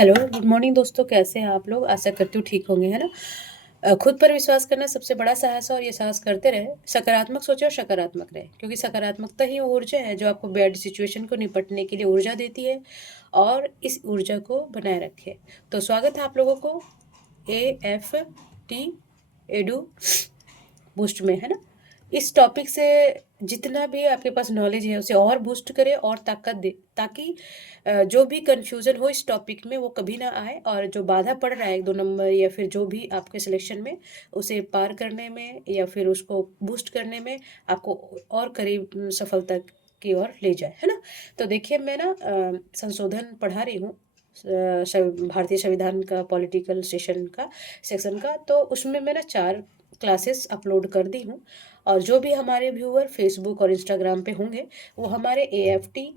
Hello, good morning दोस्तों, कैसे हैं आप लोग? आशा करती हूँ ठीक होंगे, है ना? खुद पर विश्वास करना सबसे बड़ा साहस है और ये साहस करते रहें। सकारात्मक सोचें और सकारात्मक रहें, क्योंकि सकारात्मकता ही वो ऊर्जा है जो आपको बैड सिचुएशन को निपटने के लिए ऊर्जा देती है और इस ऊर्जा को बनाए रखे। तो स्वागत है आप लोगों को AFT एडू बूस्ट में, है ना? इस टॉपिक से जितना भी आपके पास नॉलेज है उसे और बूस्ट करें और ताकत दे, ताकि जो भी कंफ्यूजन हो इस टॉपिक में वो कभी ना आए, और जो बाधा पड़ रहा है 1-2 नंबर या फिर जो भी आपके सिलेक्शन में, उसे पार करने में या फिर उसको बूस्ट करने में आपको और करीब सफलता की ओर ले जाए, है ना? तो देखिए, मैं ना संशोधन पढ़ा रही हूँ, भारतीय संविधान का पॉलिटिकल सेक्शन का। तो उसमें मैं ना 4 क्लासेस अपलोड कर दी हूँ, और जो भी हमारे व्यूअर फेसबुक और इंस्टाग्राम पे होंगे वो हमारे AFT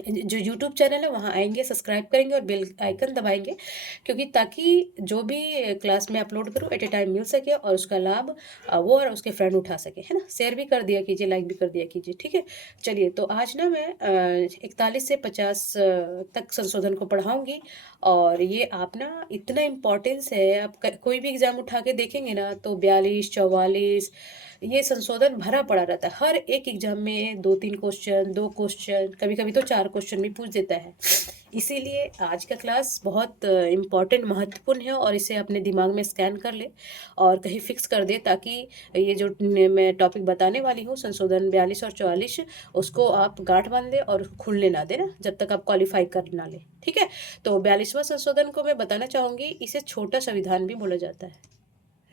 जो यूट्यूब चैनल है वहाँ आएंगे, सब्सक्राइब करेंगे और बेल आइकन दबाएंगे, क्योंकि ताकि जो भी क्लास में अपलोड करूँ एट ए टाइम मिल सके और उसका लाभ वो और उसके फ्रेंड उठा सके, है ना? शेयर भी कर दिया कीजिए, लाइक भी कर दिया कीजिए, ठीक है? चलिए, तो आज ना मैं 41 से 50 तक संशोधन को पढ़ाऊंगी। और ये आप ना इतना इम्पोर्टेंस है, आप कोई भी एग्जाम उठा के देखेंगे ना तो 42, 44 ये संशोधन भरा पड़ा रहता है। हर एक एग्जाम में 2-3 क्वेश्चन, 2 क्वेश्चन, कभी कभी तो 4 क्वेश्चन भी पूछ देता है। इसीलिए आज का क्लास बहुत इम्पॉर्टेंट, महत्वपूर्ण है, और इसे अपने दिमाग में स्कैन कर ले और कहीं फिक्स कर दे, ताकि ये जो मैं टॉपिक बताने वाली हूँ, संशोधन 42 और 44, उसको आप गांठ बांध ले और खुलने ना दे ना, जब तक आप क्वालिफाई कर ना ले, ठीक है? तो 42वां संशोधन को मैं बताना चाहूँगी, इसे छोटा संविधान भी बोला जाता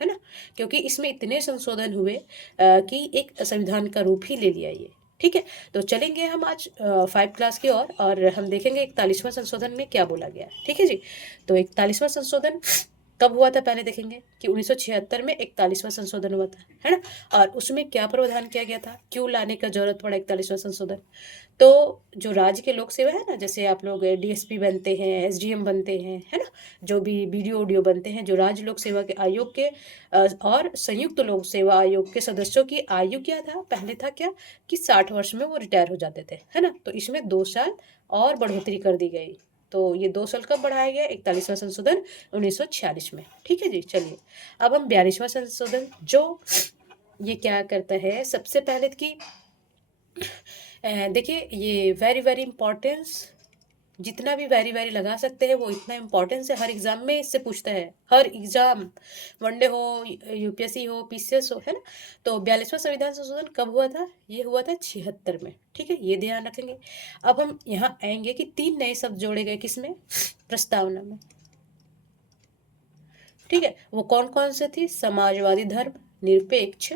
है ना? क्योंकि इसमें इतने संशोधन हुए कि एक संविधान का रूप ही ले लिया ये, ठीक है? तो चलेंगे हम आज 5 क्लास की ओर, और हम देखेंगे 41वां संशोधन में क्या बोला गया है, ठीक है जी? तो 41वां संशोधन कब हुआ था, पहले देखेंगे कि 1976 में 41वां संशोधन हुआ था, है ना? और उसमें क्या प्रावधान किया गया था, क्यों लाने का जरूरत पड़ा 41वां संशोधन? तो जो राज्य के लोक सेवा है ना, जैसे आप लोग DSP बनते हैं, SDM बनते हैं, है ना? जो भी BDO बनते हैं, जो राज्य लोक सेवा के आयोग के और संयुक्त लोक सेवा आयोग के सदस्यों की आयु क्या था, पहले था क्या कि 60 वर्ष में वो रिटायर हो जाते थे, है ना? तो इसमें 2 साल और बढ़ोतरी कर दी गई। तो ये 2 साल कब बढ़ाया गया? 41वां संशोधन 1946 में, ठीक है जी? चलिए, अब हम 42वां संशोधन, जो ये क्या करता है, सबसे पहले कि देखिए, ये वेरी वेरी इंपॉर्टेंस, जितना भी वेरी वेरी लगा सकते हैं वो इतना इम्पोर्टेंस है, हर एग्जाम में इससे पूछता है, हर एग्जाम, वनडे हो, UPSC हो, PCS हो, है ना? तो 42वां संविधान संशोधन कब हुआ था? ये हुआ था 76 में, ठीक है? ये ध्यान रखेंगे। अब हम यहाँ आएंगे कि 3 नए शब्द जोड़े गए, किसमें? प्रस्तावना में, ठीक है? वो कौन कौन से थी? समाजवादी धर्म निरपेक्ष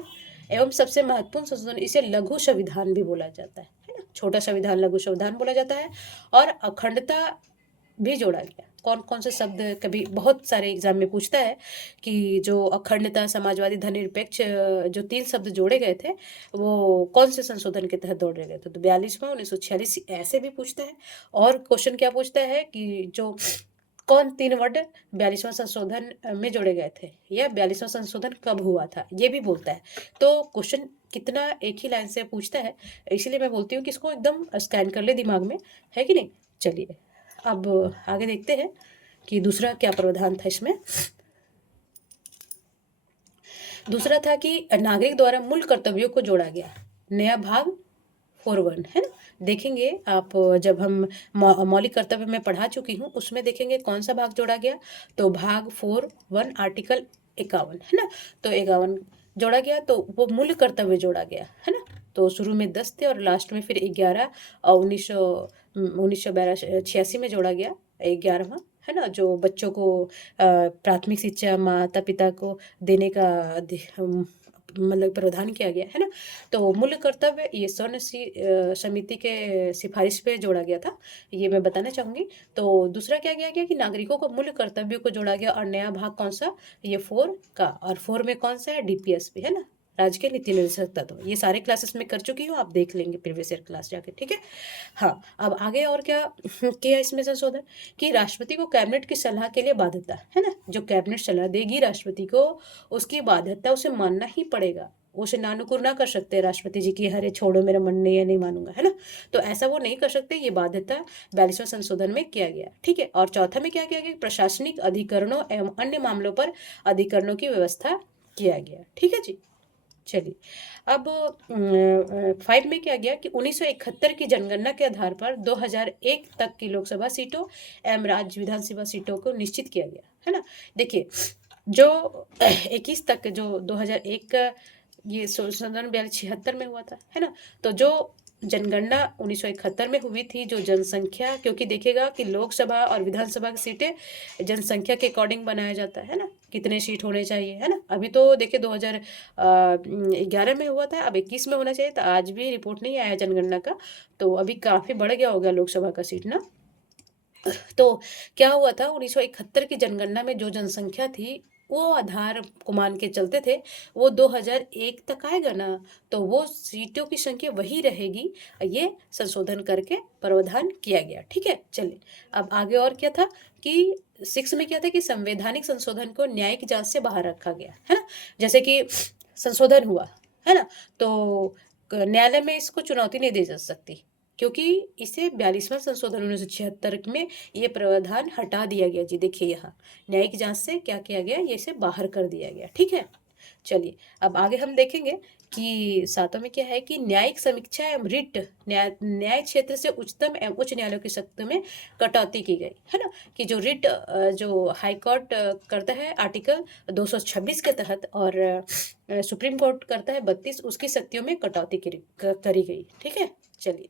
एवं सबसे महत्वपूर्ण संशोधन, इसे लघु संविधान भी बोला जाता है ना? छोटा संविधान लघु संविधान बोला जाता है। और अखंडता भी जोड़ा गया। कौन कौन से शब्द, कभी बहुत सारे एग्जाम में पूछता है कि जो अखंडता, समाजवादी, धर्मनिरपेक्ष, जो 3 शब्द जोड़े गए थे वो कौन से संशोधन के तहत जोड़े गए थे? तो 42वां, 1946, ऐसे भी पूछता है। और क्वेश्चन क्या पूछता है कि जो कौन 3 वर्ड 42वां संशोधन में जोड़े गए थे, या 42वां संशोधन कब हुआ था, ये भी बोलता है। तो क्वेश्चन कितना एक ही लाइन से पूछता है, इसलिए मैं बोलती हूँ कि इसको एकदम स्कैन कर ले दिमाग में, है कि नहीं? चलिए, अब आगे देखते हैं कि दूसरा क्या प्रावधान था इसमें। दूसरा था कि नागरिक द्वारा मूल कर्तव्यों को जोड़ा गया, नया भाग 4(1), है ना? देखेंगे आप, जब हम मौलिक कर्तव्य में पढ़ा चुकी हूँ, उसमें देखेंगे कौन सा भाग जोड़ा गया। तो भाग 4(1) आर्टिकल 51, है ना? तो 51 जोड़ा गया, तो वो मूल कर्तव्य जोड़ा गया, है ना? तो शुरू में 10 थे और लास्ट में फिर 11 और 1986 में जोड़ा गया 11वां, है ना? जो बच्चों को प्राथमिक शिक्षा माता पिता को देने का मतलब प्रावधान किया गया, है ना? तो मूल्य कर्तव्य ये स्वर्ण समिति के सिफारिश पे जोड़ा गया था, ये मैं बताना चाहूंगी। तो दूसरा क्या किया गया कि नागरिकों को मूल्य कर्तव्यों को जोड़ा गया, और नया भाग कौन सा? ये 4 का, और 4 में कौन सा है? DPS भी, है ना? राज्य के नीति निर्देशक तत्व। ये सारे क्लासेस में कर चुकी हूँ, आप देख लेंगे प्रीवियस ईयर क्लास जाके, ठीक है? हाँ, अब आगे और क्या किया इसमें संशोधन कि राष्ट्रपति को कैबिनेट की सलाह के लिए बाध्यता, है ना? जो कैबिनेट सलाह देगी राष्ट्रपति को, उसकी बाध्यता उसे मानना ही पड़ेगा। वो उसे नानुकुर ना कर सकते राष्ट्रपति जी की, अरे छोड़ो मेरा मन नहीं है, नहीं मानूंगा, है ना। तो ऐसा वो नहीं कर सकते, ये बाध्यता 42वें संशोधन में किया गया, ठीक है। और चौथा में क्या किया गया, प्रशासनिक अधिकरणों एवं अन्य मामलों पर अधिकरणों की व्यवस्था किया गया, ठीक है जी। चलिए, अब 5 में क्या गया कि 1971 की जनगणना के आधार पर 2001 तक की लोकसभा सीटों एवं राज्य विधानसभा सीटों को निश्चित किया गया, है ना। देखिए, जो 21 तक, जो 2001 का ये संशोधन 76 में हुआ था, है ना। तो जो जनगणना 1971 में हुई थी, जो जनसंख्या, क्योंकि देखिएगा कि लोकसभा और विधानसभा की सीटें जनसंख्या के अकॉर्डिंग बनाया जाता है ना, कितने सीट होने चाहिए, है ना। अभी तो देखिए 2011 में हुआ था, अब 21 में होना चाहिए था, आज भी रिपोर्ट नहीं आया जनगणना का, तो अभी काफ़ी बढ़ गया होगा लोकसभा का सीट ना। तो क्या हुआ था, 1971 की जनगणना में जो जनसंख्या थी, वो आधार को मान के चलते थे, वो 2001 तक आएगा ना, तो वो सीटों की संख्या वही रहेगी। ये संशोधन करके प्रावधान किया गया, ठीक है। चलिए, अब आगे और क्या था कि 6 में क्या था कि संवैधानिक संशोधन को न्यायिक जांच से बाहर रखा गया, है ना। जैसे कि संशोधन हुआ, है ना, तो न्यायालय में इसको चुनौती नहीं दी जा सकती, क्योंकि इसे 42वां संशोधन 1976 में ये प्रावधान हटा दिया गया जी। देखिए, यहाँ न्यायिक जांच से क्या किया गया, ये इसे बाहर कर दिया गया, ठीक है। चलिए, अब आगे हम देखेंगे कि 7 में क्या है कि न्यायिक समीक्षा एवं रिट, न्याय क्षेत्र से उच्चतम एवं उच्च न्यायालयों की शक्तियों में कटौती की गई, है ना। कि जो रिट जो हाई कोर्ट करता है आर्टिकल 226 के तहत, और सुप्रीम कोर्ट करता है 32, उसकी शक्तियों में कटौती करी गई, ठीक है। चलिए,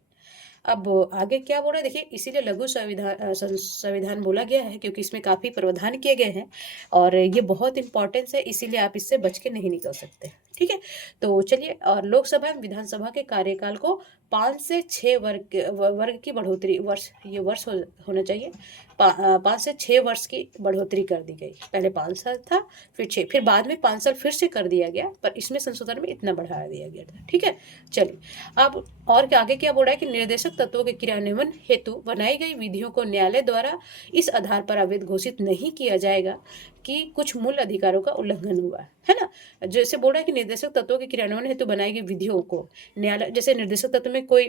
अब आगे क्या बोल रहा है, देखिए, इसीलिए लघु संविधान बोला गया है, क्योंकि इसमें काफ़ी प्रावधान किए गए हैं, और ये बहुत इंपॉर्टेंस है, इसीलिए आप इससे बच के नहीं निकल सकते, ठीक है। तो चलिए, और लोकसभा एवं विधानसभा के कार्यकाल को 5 से 6 वर्ग की बढ़ोतरी, वर्ष, ये वर्ष होना चाहिए, 5 से 6 वर्ष की बढ़ोतरी कर दी गई। पहले 5 साल था, फिर 6, फिर बाद में 5 साल फिर से कर दिया गया, पर इसमें संशोधन में इतना बढ़ा दिया गया था, ठीक है। चलिए, अब और आगे क्या बोल रहा है कि निर्देशक तत्वों के क्रियान्वयन हेतु बनाई गई विधियों को न्यायालय द्वारा इस आधार पर अवैध घोषित नहीं किया जाएगा कि कुछ मूल अधिकारों का उल्लंघन हुआ है ना। जैसे बोल रहा है कि निर्देशक तत्वों के क्रियान्वयन हेतु बनाई गई विधियों को न्यायालय, जैसे निर्देशक तत्व में कोई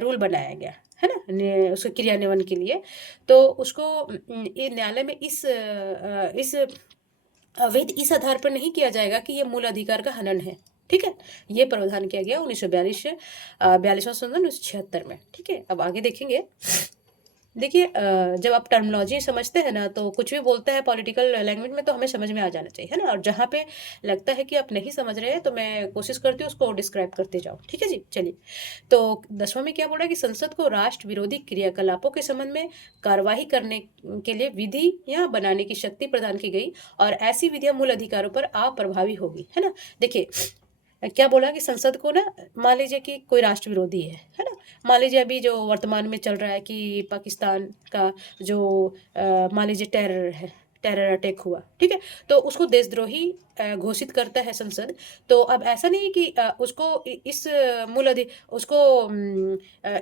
रूल बनाया गया, है ना, उसके क्रियान्वयन के लिए, तो उसको ये न्यायालय में इस अवैध इस आधार पर नहीं किया जाएगा कि ये मूल अधिकार का हनन है, ठीक है। ये प्रावधान किया गया 1942वां संशोधन 1976 में, ठीक है। अब आगे देखेंगे, देखिए, जब आप टर्मिनोलॉजी समझते हैं ना, तो कुछ भी बोलते हैं पॉलिटिकल लैंग्वेज में, तो हमें समझ में आ जाना चाहिए, है ना। और जहाँ पे लगता है कि आप नहीं समझ रहे हैं, तो मैं कोशिश करती हूँ उसको डिस्क्राइब करते जाऊँ, ठीक है जी। चलिए, तो 10वां में क्या बोला कि संसद को राष्ट्र विरोधी क्रियाकलापों के संबंध में कार्यवाही करने के लिए विधियाँ बनाने की शक्ति प्रदान की गई, और ऐसी विधियाँ मूल अधिकारों पर अप्रभावी होगी, है ना। देखिए, क्या बोला कि संसद को ना, मान लीजिए कि कोई राष्ट्र विरोधी है ना। मान लीजिए अभी जो वर्तमान में चल रहा है कि पाकिस्तान का जो मान लीजिए टेरर है, टेरर अटैक हुआ, ठीक है, तो उसको देशद्रोही घोषित करता है संसद। तो अब ऐसा नहीं है कि उसको इस मूल उसको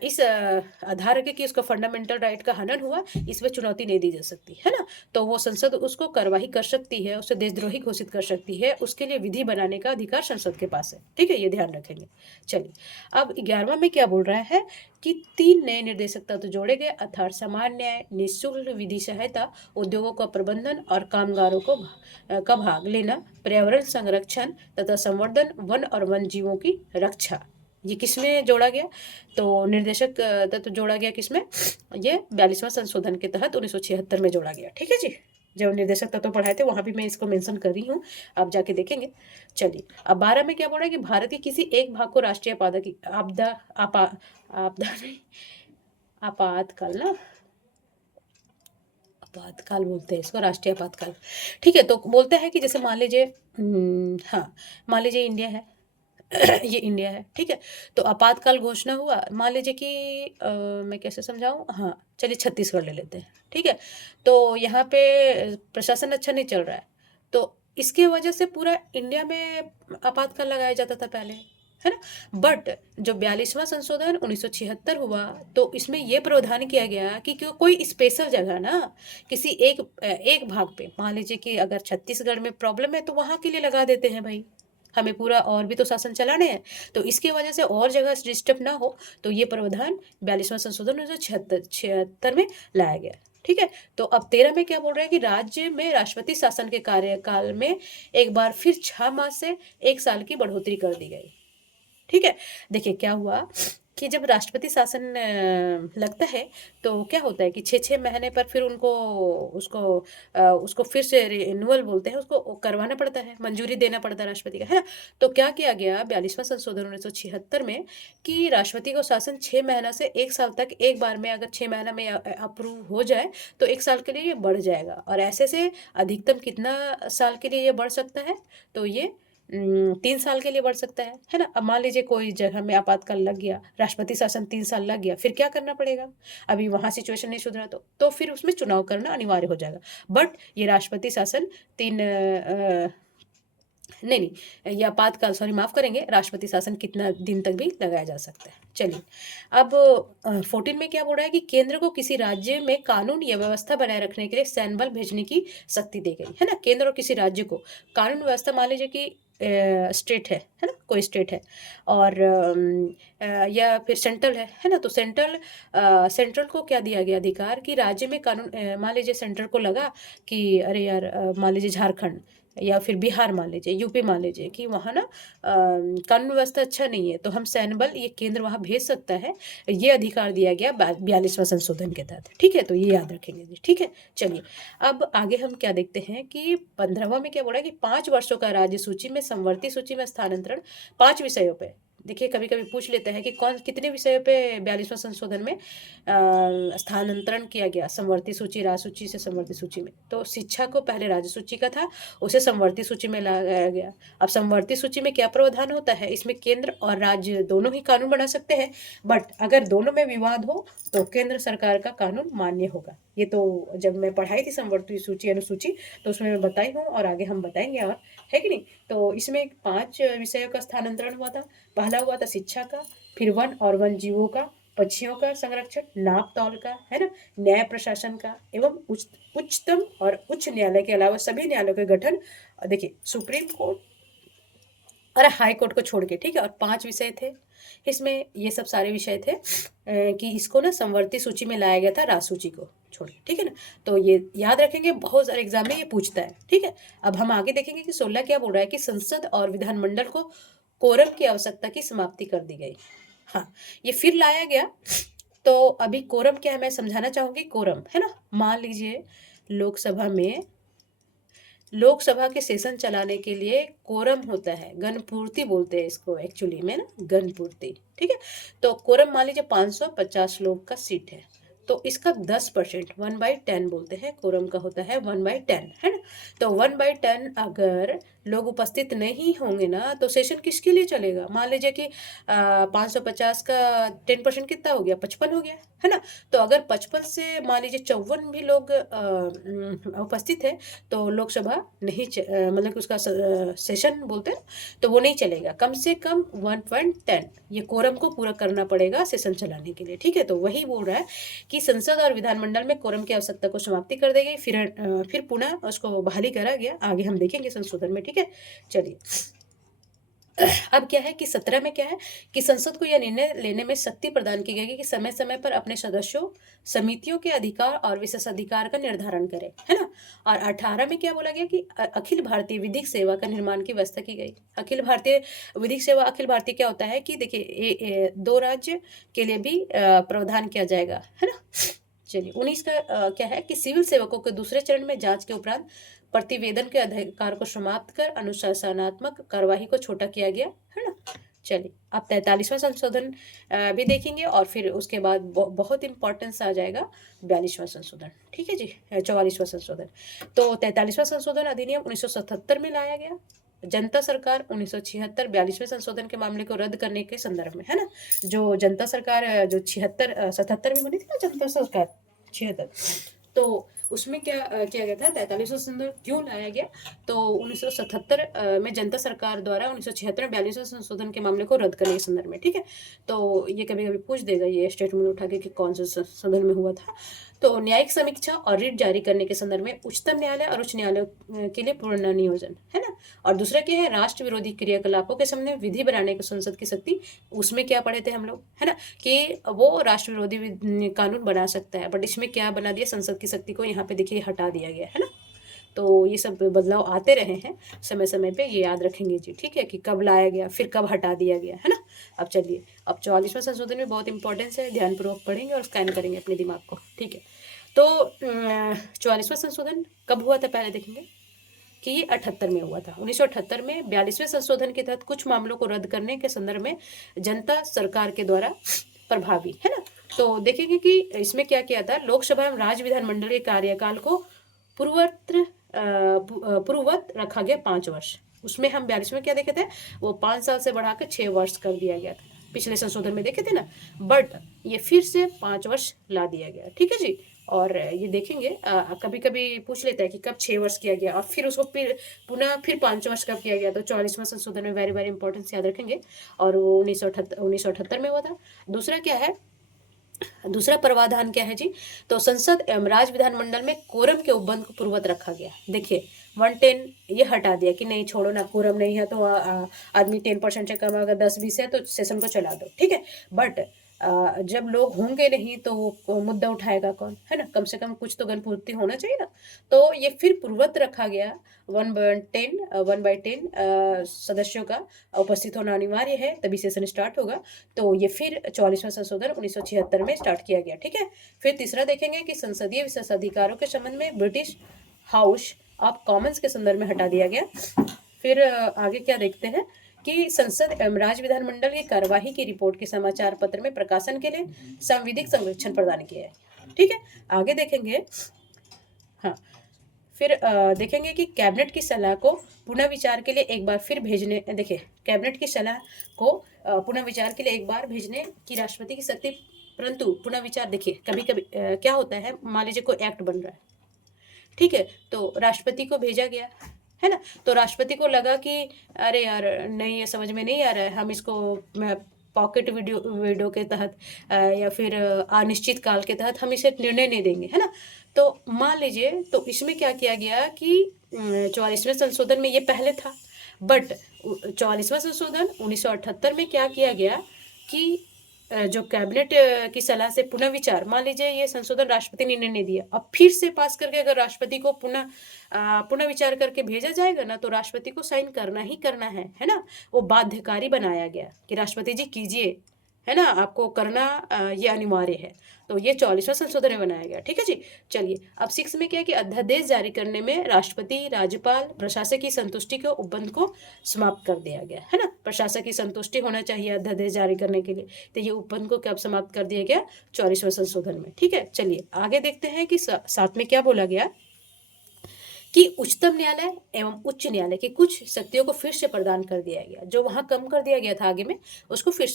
इस आधार के कि उसका फंडामेंटल राइट का हनन हुआ, इसमें चुनौती नहीं दी जा सकती, है ना। तो वो संसद उसको कार्यवाही कर सकती है, उसे देशद्रोही घोषित कर सकती है, उसके लिए विधि बनाने का अधिकार संसद के पास है, ठीक है, ये ध्यान रखेंगे। चलिए, अब 11वां में क्या बोल रहा है कि 3 नए निर्देशक तत्व जोड़े गए, अर्थात सामान्य न्याय, निःशुल्क विधि सहायता, उद्योगों का प्रबंधन और कामगारों को का भाग लेना, पर्यावरण संरक्षण तथा संवर्धन, वन और वन जीवों की रक्षा। ये किसमें जोड़ा गया, तो निर्देशक तत्व जोड़ा गया किसमें, ये 42वां संशोधन के तहत 1976 में जोड़ा गया, ठीक है जी। जब निर्देशक तत्व पढ़ाए थे वहां भी मैं इसको मेंशन कर रही हूँ, आप जाके देखेंगे। चलिए, अब 12 में क्या बोल रहा है कि भारत के किसी एक भाग को राष्ट्रीय आपदा नहीं, आपातकाल ना, आपातकाल बोलते हैं इसको, राष्ट्रीय आपातकाल, ठीक है। तो बोलते हैं कि जैसे मान लीजिए, हाँ, मान लीजिए इंडिया है, ये इंडिया है, ठीक है। तो आपातकाल घोषणा हुआ, मान लीजिए कि मैं कैसे समझाऊं, हाँ, चलिए छत्तीसगढ़ ले लेते हैं, ठीक है। तो यहाँ पे प्रशासन अच्छा नहीं चल रहा है, तो इसके वजह से पूरा इंडिया में आपातकाल लगाया जाता था पहले, है ना। बट जो 42वां संशोधन 1976 हुआ, तो इसमें यह प्रावधान किया गया कि कोई स्पेशल जगह ना, किसी एक भाग पे, मान लीजिए कि अगर छत्तीसगढ़ में प्रॉब्लम है तो वहां के लिए लगा देते हैं भाई, हमें पूरा और भी तो शासन चलाने हैं। तो इसकी वजह से और जगह डिस्टर्ब ना हो, तो ये प्रावधान 42वां संशोधन 1976 में लाया गया। ठीक है, तो अब 13 में क्या बोल रहा है कि राज्य में राष्ट्रपति शासन के कार्यकाल में एक बार फिर 6 माह से 1 साल की बढ़ोतरी कर दी गई। ठीक है, देखिए क्या हुआ कि जब राष्ट्रपति शासन लगता है तो क्या होता है कि 6-6 महीने पर फिर उनको उसको उसको फिर से रिन्यूअल बोलते हैं, उसको करवाना पड़ता है, मंजूरी देना पड़ता है राष्ट्रपति का, है ना? तो क्या किया गया 42वां संशोधन 1976 में कि राष्ट्रपति को शासन 6 महीना से 1 साल तक एक बार में अगर 6 महीना में अप्रूव हो जाए तो 1 साल के लिए ये बढ़ जाएगा, और ऐसे से अधिकतम कितना साल के लिए ये बढ़ सकता है? तो ये 3 साल के लिए बढ़ सकता है ना? अब मान लीजिए कोई जगह में आपातकाल लग गया, राष्ट्रपति शासन 3 साल लग गया, फिर क्या करना पड़ेगा? अभी वहाँ सिचुएशन नहीं सुधरा तो फिर उसमें चुनाव करना अनिवार्य हो जाएगा। बट ये राष्ट्रपति शासन 3 नहीं, नहीं, ये आपातकाल, सॉरी माफ़ करेंगे, राष्ट्रपति शासन कितना दिन तक भी लगाया जा सकता है। चलिए, अब 14 में क्या बोल रहा है कि केंद्र को किसी राज्य में कानून या व्यवस्था बनाए रखने के लिए सैन्य बल भेजने की शक्ति दी गई, है ना? केंद्र और किसी राज्य को कानून व्यवस्था, मान लीजिए कि स्टेट है ना? कोई स्टेट है और या फिर सेंट्रल है ना? तो सेंट्रल को क्या दिया गया अधिकार कि राज्य में कानून, मान लीजिए सेंट्रल को लगा कि अरे यार, मान लीजिए झारखंड या फिर बिहार मान लीजिए, यूपी मान लीजिए कि वहाँ ना कानून व्यवस्था अच्छा नहीं है, तो हम सैन्य बल ये केंद्र वहाँ भेज सकता है। ये अधिकार दिया गया 42वां संशोधन के तहत। ठीक है, तो ये याद रखेंगे जी। ठीक है, चलिए अब आगे हम क्या देखते हैं कि 15वां में क्या बोला कि 5 वर्षों का राज्य सूची में समवर्ती सूची में स्थानांतरण 5 विषयों पे। देखिए कभी कभी पूछ लेता है कि कौन कितने विषयों पे 42वां संशोधन में स्थानांतरण किया गया समवर्ती सूची, राज्य सूची से समवर्ती सूची में। तो शिक्षा को पहले राज्य सूची का था, उसे समवर्ती सूची में लाया गया। अब समवर्ती सूची में क्या प्रावधान होता है? इसमें केंद्र और राज्य दोनों ही कानून बना सकते हैं, बट अगर दोनों में विवाद हो तो केंद्र सरकार का कानून मान्य होगा। ये तो जब मैं पढ़ाई थी समवर्ती सूची अनुसूची, तो उसमें मैं बताई हूँ और आगे हम बताएंगे, और है कि नहीं? तो इसमें 5 विषयों का स्थानांतरण हुआ था। पहला हुआ था शिक्षा का, फिर वन और वन जीवों का, पक्षियों का संरक्षण, नाप तौल का, है ना, न्याय प्रशासन का, एवं उच्चतम और उच्च न्यायालय के अलावा सभी न्यायालयों के गठन। देखिए सुप्रीम कोर्ट और हाई कोर्ट को छोड़ के, ठीक है, और 5 विषय थे इसमें। ये सब सारे विषय थे कि इसको ना समवर्ती सूची में लाया गया था राज्य सूची को छोड़ के, ठीक है ना? तो ये याद रखेंगे, बहुत सारे एग्जाम में ये पूछता है। ठीक है, अब हम आगे देखेंगे कि 16 क्या बोल रहा है कि संसद और विधानमंडल को कोरम की आवश्यकता की समाप्ति कर दी गई। हाँ, ये फिर लाया गया। तो अभी कोरम क्या है मैं समझाना चाहूंगी। कोरम है ना, मान लीजिए लोकसभा के सेशन चलाने के लिए कोरम होता है, गणपूर्ति बोलते हैं इसको एक्चुअली में ना, गणपूर्ति। ठीक है, तो कोरम मान लीजिए 550 लोग का सीट है, तो इसका 10% 1/10 बोलते हैं, कोरम का होता है 1/10, है ना? तो 1/10 अगर लोग उपस्थित नहीं होंगे ना, तो सेशन किसके लिए चलेगा? मान लीजिए कि 550 का 10% कितना हो गया? 55 हो गया, है ना? तो अगर 55 से मान लीजिए 54 भी लोग उपस्थित है, तो लोकसभा नहीं मतलब कि उसका सेशन बोलते हैं, तो वो नहीं चलेगा। कम से कम 1/10 ये कोरम को पूरा करना पड़ेगा सेशन चलाने के लिए। ठीक है, तो वही बोल रहा है कि संसद और विधानमंडल में कोरम की आवश्यकता को समाप्ति कर दी गई, फिर पुनः उसको बहाली करा गया। आगे हम देखेंगे संशोधन में। ठीक है, चलिए अब क्या है कि 17 में क्या है कि संसद को यह निर्णय लेने में शक्ति प्रदान की गई कि समय समय पर अपने सदस्यों, समितियों के अधिकार और विशेषाधिकार का निर्धारण करे, है ना? और 18 में क्या बोला गया कि अखिल भारतीय विधिक सेवा का निर्माण की व्यवस्था की गई। अखिल भारतीय विधिक सेवा, अखिल भारतीय क्या होता है कि देखिए 2 राज्य के लिए भी प्रावधान किया जाएगा, है ना? चलिए 19 का क्या है कि सिविल सेवकों के दूसरे चरण में जांच के उपरांत प्रतिवेदन के अधिकार को समाप्त कर अनुशासनात्मक कार्यवाही को छोटा किया गया, है ना? चलिए अब 43वां संशोधन भी देखेंगे, और फिर उसके बाद बहुत इंपॉर्टेंस आ जाएगा 42वां संशोधन। ठीक है जी, 44वां संशोधन। तो 43वां संशोधन अधिनियम 1977 में लाया गया। जनता सरकार 1976 42वें संशोधन के मामले को रद्द करने के संदर्भ में, है ना? जो जनता सरकार जो 76 77 में बनी थी ना जनता सरकार 76, तो उसमें क्या किया गया था, 43वां संशोधन क्यों लाया गया, तो 1977 में जनता सरकार द्वारा 1976 में 42वां संशोधन के मामले को रद्द करने के संदर्भ में, ठीक है। तो ये कभी कभी पूछ देगा ये स्टेटमेंट उठा के कि कौन से संशोधन में हुआ था। तो न्यायिक समीक्षा और रिट जारी करने के संदर्भ में उच्चतम न्यायालय और उच्च न्यायालय के लिए पुनर्नियोजन, है ना। और दूसरा क्या है, राष्ट्र विरोधी क्रियाकलापों के सामने विधि बनाने की संसद की शक्ति। उसमें क्या पढ़े थे हम लोग, है ना, कि वो राष्ट्र विरोधी कानून बना सकता है, बट इसमें क्या बना दिया, संसद की शक्ति को यहाँ पे देखिए हटा दिया गया, है ना। तो ये सब बदलाव आते रहे हैं समय समय पे, ये याद रखेंगे जी, ठीक है, कि कब लाया गया फिर कब हटा दिया गया, है ना। अब चलिए, अब 44वां संशोधन में बहुत इंपॉर्टेंस है, ध्यानपूर्वक पढ़ेंगे और स्कैन करेंगे अपने दिमाग को, ठीक है। तो 44वां संशोधन कब हुआ था, पहले देखेंगे कि ये 78 में हुआ था। 1978 में 42वें संशोधन के तहत कुछ मामलों को रद्द करने के संदर्भ में जनता सरकार के द्वारा प्रभावी, है ना। तो देखेंगे कि इसमें क्या किया था, लोकसभा एवं राज्य विधानमंडल के कार्यकाल को पूर्ववत रखा गया 5 वर्ष। उसमें हम 42 में क्या देखे थे, वो 5 साल से बढ़ाकर 6 वर्ष कर दिया गया था, पिछले संशोधन में देखे थे ना, बट ये फिर से 5 वर्ष ला दिया गया, ठीक है जी। और ये देखेंगे कभी कभी पूछ लेता है कि कब 6 वर्ष किया गया और फिर उसको फिर पुनः फिर 5 वर्ष कब किया गया, तो 44वां संशोधन में वेरी वेरी इंपॉर्टेंस याद रखेंगे, और वो 1978 में हुआ था। दूसरा क्या है, दूसरा प्रावधान क्या है जी, तो संसद एवं राज्य विधानमंडल में कोरम के उपबंध को पूर्ववत रखा गया। देखिए 110 ये हटा दिया कि नहीं छोड़ो ना, कोरम नहीं है तो आदमी 10% से कम, अगर 10-20 है तो सेशन को चला दो, ठीक है। बट जब लोग होंगे नहीं तो वो मुद्दा उठाएगा कौन, है ना, कम से कम कुछ तो गणपूर्ति होना चाहिए ना। तो ये फिर पूर्ववत रखा गया, 1/10 सदस्यों का उपस्थित होना अनिवार्य है, तभी सेशन स्टार्ट होगा। तो ये फिर 44वां संशोधन 1976 में स्टार्ट किया गया, ठीक है। फिर तीसरा देखेंगे कि संसदीय विशेषाधिकारों के संबंध में ब्रिटिश हाउस ऑफ कॉमन्स के संदर्भ में हटा दिया गया। फिर आगे क्या देखते हैं कि संसद एवं राज्य विधानमंडल की कार्यवाही की रिपोर्ट के समाचार पत्र में प्रकाशन के लिए संविधिक संरक्षण प्रदान किया है, ठीक है। आगे देखेंगे, हाँ, फिर देखेंगे कि कैबिनेट की सलाह को पुनः विचार के लिए एक बार फिर भेजने, देखिए कैबिनेट की सलाह को पुनः विचार के लिए एक बार भेजने की राष्ट्रपति की शक्ति, परंतु पुनः विचार देखिए कभी कभी क्या होता है, मान लीजिए कोई एक्ट बन रहा है, ठीक है, तो राष्ट्रपति को भेजा गया, है ना। तो राष्ट्रपति को लगा कि अरे यार नहीं, ये समझ में नहीं आ रहा है, हम इसको पॉकेट वीडियो के तहत या फिर अनिश्चित काल के तहत हम इसे निर्णय नहीं देंगे, है ना। तो मान लीजिए, तो इसमें क्या किया गया कि 44वें संशोधन में ये पहले था, बट 44वां संशोधन 1978 में क्या किया गया कि जो कैबिनेट की सलाह से पुनः विचार, मान लीजिए ये संशोधन राष्ट्रपति ने निर्णय दिया, अब फिर से पास करके अगर राष्ट्रपति को पुनः विचार करके भेजा जाएगा ना, तो राष्ट्रपति को साइन करना ही करना है ना। वो बाध्यकारी बनाया गया कि राष्ट्रपति जी कीजिए, है ना, आपको करना ये अनिवार्य है। तो ये 44वां संशोधन में बनाया गया, ठीक है जी। चलिए अब 6 में क्या है कि अध्यादेश जारी करने में राष्ट्रपति, राज्यपाल, प्रशासक की संतुष्टि के उपबंध को समाप्त कर दिया गया, है ना। प्रशासक की संतुष्टि होना चाहिए अध्यादेश जारी करने के लिए, तो ये उपबंध को कब समाप्त कर दिया गया, 44वें संशोधन में, ठीक है। चलिए आगे देखते हैं कि 7 में क्या बोला गया कि उच्चतम न्यायालय एवं उच्च न्यायालय की कुछ शक्तियों को फिर से प्रदान कर दिया गया, जो वहां कम कर दिया गया था आगे में, उसको फिर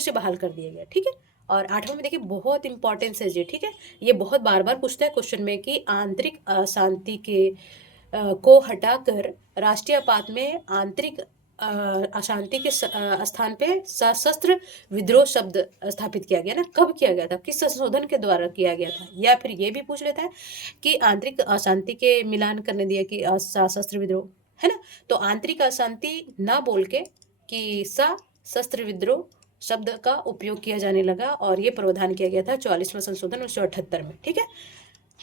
से बहाल कर दिया गया, ठीक है। और 8वें में देखिए बहुत इंपॉर्टेंस है जी, ठीक है, ये बहुत बार बार पूछता है क्वेश्चन में कि आंतरिक अशांति के को हटाकर राष्ट्रीय आपात में आंतरिक अशांति के स्थान पे सशस्त्र विद्रोह शब्द स्थापित किया गया ना, कब किया गया था, किस संशोधन के द्वारा किया गया था। या फिर ये भी पूछ लेता है कि आंतरिक अशांति के मिलान करने दिया कि सशस्त्र विद्रोह, है ना। तो आंतरिक अशांति ना बोल के कि सशस्त्र विद्रोह शब्द का उपयोग किया जाने लगा, और ये प्रावधान किया गया था 44वां संशोधन 1978 में, ठीक है।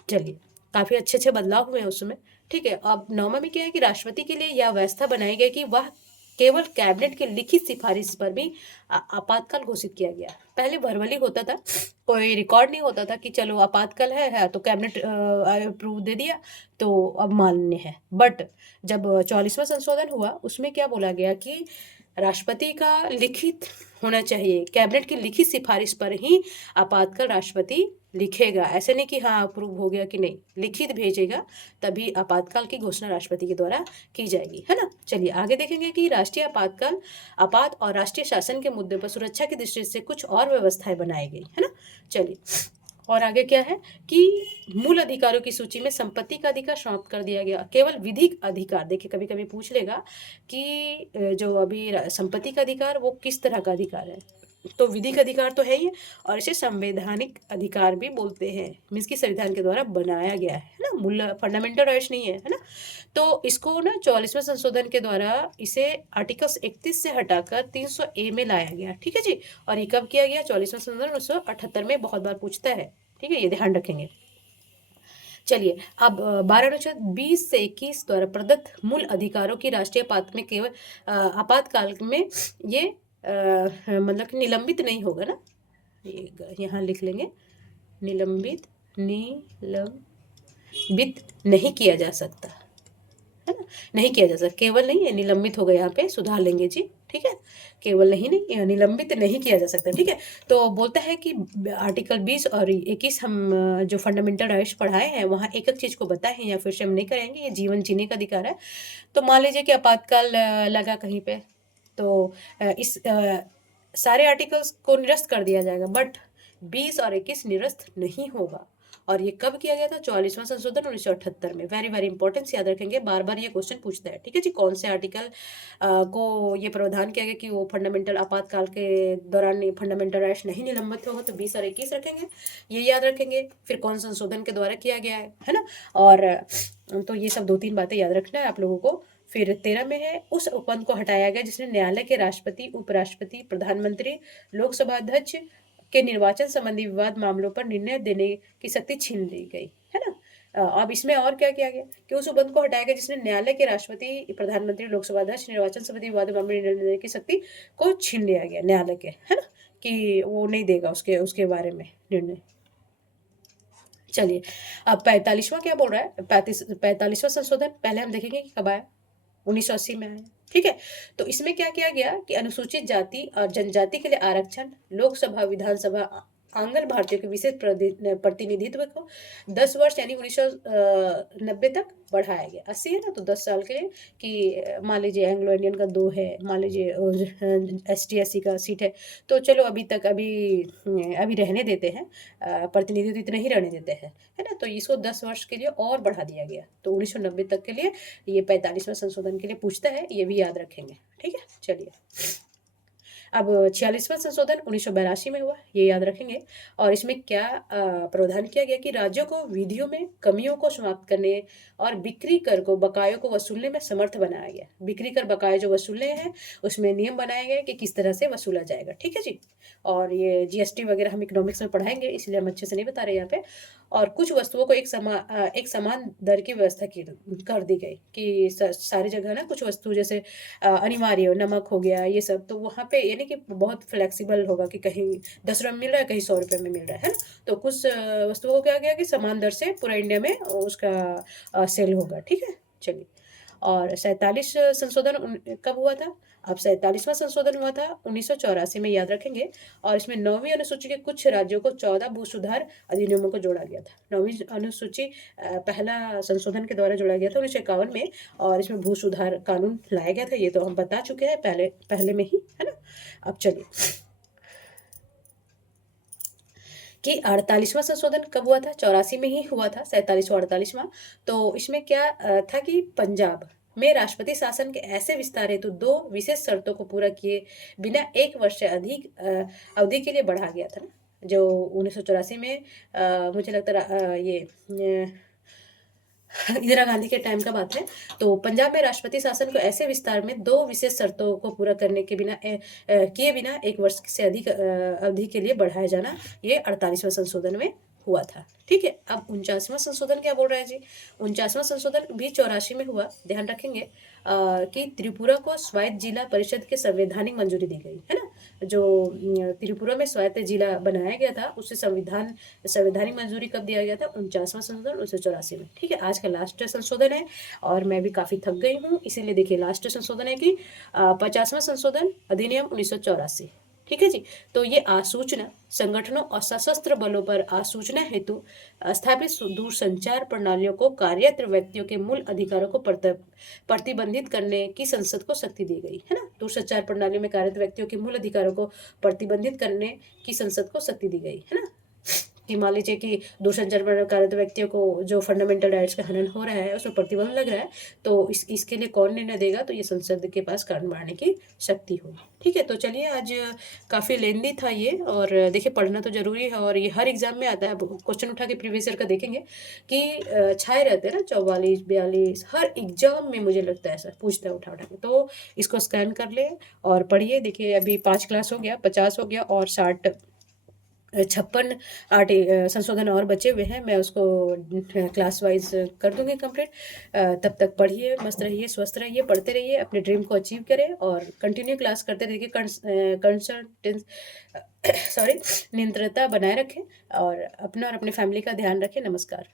चलिए काफी अच्छे अच्छे बदलाव हुए उसमें, ठीक है। अब 9वां में क्या है कि राष्ट्रपति के लिए यह व्यवस्था बनाई गई कि वह केवल कैबिनेट की लिखित सिफारिश पर भी आपातकाल घोषित किया गया। पहले वर्बली होता था, कोई रिकॉर्ड नहीं होता था कि चलो आपातकाल है तो कैबिनेट अप्रूव दे दिया तो अब मान्य है। बट जब 44वां संशोधन हुआ उसमें क्या बोला गया कि राष्ट्रपति का लिखित होना चाहिए, कैबिनेट की लिखित सिफारिश पर ही आपातकाल राष्ट्रपति लिखेगा, ऐसे नहीं कि हाँ अप्रूव हो गया कि नहीं, लिखित भेजेगा तभी आपातकाल की घोषणा राष्ट्रपति के द्वारा की जाएगी, है ना। चलिए आगे देखेंगे कि राष्ट्रीय आपातकाल, आपात और राष्ट्रीय शासन के मुद्दे पर सुरक्षा की दृष्टि से कुछ और व्यवस्थाएं बनाई गई, है ना। चलिए और आगे क्या है कि मूल अधिकारों की सूची में संपत्ति का अधिकार समाप्त कर दिया गया, केवल विधिक अधिकार। देखिए कभी कभी पूछ लेगा कि जो अभी संपत्ति का अधिकार वो किस तरह का अधिकार है, तो विधिक अधिकार तो है ही, और इसे संवैधानिक अधिकार भी बोलते हैं, मीन्स की संविधान के द्वारा बनाया गया है ना, मूल फंडामेंटल राइट्स नहीं है ना। तो इसको ना 44वें संशोधन के द्वारा इसे आर्टिकल्स 31 से हटाकर 300A में लाया गया, ठीक है जी। और ये कब किया गया? 44वां संशोधन 1978 में, बहुत बार पूछता है, ठीक है, ये ध्यान रखेंगे। चलिए अब 12 अनुच्छेद 20 से 21 द्वारा प्रदत्त मूल अधिकारों की राष्ट्रीय आपात में केवल आपातकाल में ये मतलब कि निलंबित नहीं होगा ना, ये यहाँ लिख लेंगे, निलंबित नहीं किया जा सकता, है ना, नहीं किया जा सकता, केवल नहीं है, निलंबित होगा, यहाँ पे सुधार लेंगे जी, ठीक है, केवल नहीं निलंबित नहीं किया जा सकता, ठीक है। तो बोलता है कि आर्टिकल 20 और 21 हम जो फंडामेंटल राइट्स पढ़ाए हैं वहाँ एक एक चीज़ को बताए हैं, या फिर से हम नहीं करेंगे, ये जीवन जीने का अधिकार है। तो मान लीजिए कि आपातकाल लगा कहीं पे, तो इस सारे आर्टिकल्स को निरस्त कर दिया जाएगा, बट 20 और 21 निरस्त नहीं होगा। और ये कब किया गया था? 44वां संशोधन 1978 में। वेरी वेरी इंपॉर्टेंट, याद रखेंगे, बार बार ये क्वेश्चन पूछता है, ठीक है जी। कौन से आर्टिकल को ये प्रावधान किया गया कि वो फंडामेंटल आपातकाल के दौरान फंडामेंटल राइट्स नहीं निलंबित होगा, तो 20 और 21 रखेंगे, ये याद रखेंगे। फिर कौन संशोधन के द्वारा किया गया है ना। और तो ये सब 2-3 बातें याद रखना है आप लोगों को। फिर 13 में है, उस उपबंध को हटाया गया जिसने न्यायालय के राष्ट्रपति, उपराष्ट्रपति, प्रधानमंत्री, लोकसभा अध्यक्ष के निर्वाचन संबंधी विवाद मामलों पर निर्णय देने की शक्ति छीन ली गई, है ना। अब इसमें और क्या किया गया कि उस उपबंध को हटाया गया जिसने न्यायालय के राष्ट्रपति, प्रधानमंत्री, लोकसभा अध्यक्ष, निर्वाचन संबंधी विवाद मामले निर्णय देने की शक्ति को छीन लिया गया न्यायालय के, है ना, कि वो नहीं देगा उसके उसके बारे में निर्णय। चलिए अब 45वां क्या बोल रहा है? 45वां संशोधन पहले हम देखेंगे कि कब आया। 1980 में आया, ठीक है। तो इसमें क्या किया गया कि अनुसूचित जाति और जनजाति के लिए आरक्षण, लोकसभा, विधानसभा, आंगन भारतीयों के विशेष प्रतिनिधित्व को 10 वर्ष यानी 1990 तक बढ़ाया गया। 80 है ना, तो 10 साल के लिए, कि मान लीजिए एंग्लो इंडियन का 2 है, मान लीजिए ST SC का सीट है, तो चलो अभी तक अभी रहने देते हैं, प्रतिनिधित्व इतना ही रहने देते हैं, है ना। तो इसको 10 वर्ष के लिए और बढ़ा दिया गया, तो 1990 तक के लिए ये 45वां संशोधन के लिए पूछता है, ये भी याद रखेंगे, ठीक है। चलिए अब 46वां संशोधन 1982 में हुआ, ये याद रखेंगे। और इसमें क्या प्रावधान किया गया कि राज्यों को विधियों में कमियों को समाप्त करने और बिक्री कर को, बकायों को वसूलने में समर्थ बनाया गया। बिक्री कर बकाये जो वसूलने हैं उसमें नियम बनाए गए कि किस तरह से वसूला जाएगा, ठीक है जी। और ये GST वगैरह हम इकोनॉमिक्स में पढ़ाएंगे, इसलिए हम अच्छे से नहीं बता रहे यहाँ पे। और कुछ वस्तुओं को एक समान दर की व्यवस्था की कर दी गई, कि सारी जगह ना कुछ वस्तु जैसे अनिवार्य हो, नमक हो गया, ये सब, तो वहाँ पे यानी कि बहुत फ्लेक्सिबल होगा, कि कहीं 10 रुपये में मिल रहा है, कहीं 100 रुपये में मिल रहा है ना। तो कुछ वस्तुओं को क्या गया कि समान दर से पूरा इंडिया में उसका सेल होगा, ठीक है। चलिए और 47 संशोधन कब हुआ था? अब 47वां संशोधन हुआ था 1984 में, याद रखेंगे। और इसमें 9वीं अनुसूची के कुछ राज्यों को 14 भू सुधार अधिनियमों को जोड़ा गया था। 9वीं अनुसूची पहला संशोधन के द्वारा जोड़ा गया था 1951 में, और इसमें भू सुधार कानून लाया गया था, ये तो हम बता चुके हैं पहले में ही, है ना। अब चलिए कि 48वां संशोधन कब हुआ था? 84 में ही हुआ था, 47वां 48वां। तो इसमें क्या था कि पंजाब में राष्ट्रपति शासन के ऐसे विस्तार हेतु 2 विशेष शर्तों को पूरा किए बिना 1 वर्ष से अधिक अवधि के लिए बढ़ा गया था ना, जो 1984 में मुझे लगता है ये इंदिरा गांधी के टाइम का बात है। तो पंजाब में राष्ट्रपति शासन को ऐसे विस्तार में 2 विशेष शर्तों को पूरा करने के बिना किए बिना 1 वर्ष से अधिक अवधि के लिए बढ़ाया जाना, ये 48वां संशोधन में हुआ था, ठीक है। अब 49वां संशोधन क्या बोल रहा है जी? 49वां संशोधन भी 84 में हुआ, ध्यान रखेंगे कि त्रिपुरा को स्वायत्त जिला परिषद के संवैधानिक मंजूरी दी गई, है ना। जो त्रिपुरा में स्वायत्त जिला बनाया गया था, उसे संवैधानिक मंजूरी कब दिया गया था? 49वां संशोधन 1984 में, ठीक है। आज का लास्ट संशोधन है, और मैं भी काफ़ी थक गई हूँ, इसीलिए देखिए लास्ट संशोधन है कि 50वां संशोधन अधिनियम 1984, ठीक है जी। तो ये आसूचना संगठनों और सशस्त्र बलों पर आसूचना हेतु स्थापित दूरसंचार प्रणालियों को कार्यरत व्यक्तियों के मूल अधिकारों को प्रतिबंधित करने की संसद को शक्ति दी गई, है ना। दूरसंचार प्रणाली में कार्यरत व्यक्तियों के मूल अधिकारों को प्रतिबंधित करने की संसद को शक्ति दी गई, है ना। कि मान लीजिए कि दूरसंचार पर कार्यरत व्यक्तियों को जो फंडामेंटल राइट्स का हनन हो रहा है, उसमें प्रतिबंध लग रहा है, तो इसके लिए कौन निर्णय देगा? तो ये संसद के पास कानून बनाने की शक्ति होगी। ठीक है, तो चलिए आज काफ़ी लेंदी था ये, और देखिए पढ़ना तो ज़रूरी है, और ये हर एग्ज़ाम में आता है। अब क्वेश्चन उठा के प्रीवियस ईयर का देखेंगे कि छाए रहते हैं ना 44, 42, हर एग्ज़ाम में मुझे लगता है ऐसा पूछता है उठा-उठा के। तो इसको स्कैन कर लें और पढ़िए। देखिए अभी 5 क्लास हो गया, 50 हो गया और 60 56 संशोधन और बचे हुए हैं। मैं उसको क्लास वाइज कर दूंगी कंप्लीट। तब तक पढ़िए, मस्त रहिए, स्वस्थ रहिए, पढ़ते रहिए, अपने ड्रीम को अचीव करें और कंटिन्यू क्लास करते रहिए। कंसल्टेंस सॉरी निरंतरता बनाए रखें और अपना और अपने फैमिली का ध्यान रखें। नमस्कार।